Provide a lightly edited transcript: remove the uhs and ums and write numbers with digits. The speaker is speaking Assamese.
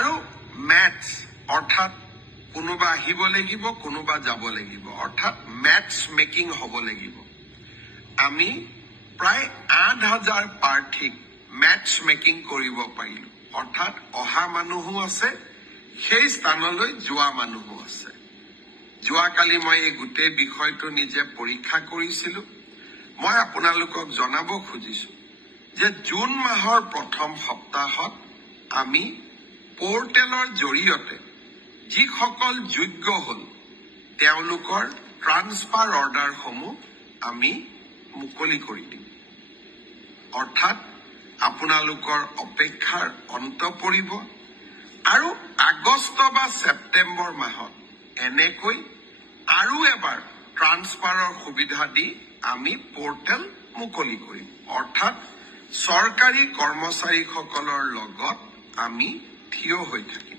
আৰু মেথছ অৰ্থাৎ কোনোবা আহিব লাগিব, কোনোবা যাব লাগিব, অৰ্থাৎ মেথছ মেকিং হ'ব লাগিব। আমি প্ৰায় 8,000 প্ৰাৰ্থীক মেথছ মেকিং কৰিব পাৰিলো, অৰ্থাৎ অহা মানুহো আছে, সেই স্থানলৈ যোৱা মানুহো আছে। যোৱাকালি মই এই গোটেই বিষয়টো নিজে পৰীক্ষা কৰিছিলো। মই আপোনালোকক জনাব খুজিছো যে জুন মাহৰ প্ৰথম সপ্তাহত আমি পৰ্টেলৰ জৰিয়তে যিসকল যোগ্য হ'ল তেওঁলোকৰ ট্ৰান্সফাৰ অৰ্ডাৰসমূহ আমি মুকলি কৰি দিম। অৰ্থাৎ আপোনালোকৰ অপেক্ষাৰ অন্ত পৰিব আৰু আগষ্ট বা ছেপ্টেম্বৰ মাহত এনেকৈ আৰু এবাৰ ট্ৰান্সফাৰৰ সুবিধা দি আমি পৰ্টেল মুকলি কৰিম। অৰ্থাৎ চৰকাৰী কৰ্মচাৰীসকলৰ লগত আমি থিয় হৈ থাকিম।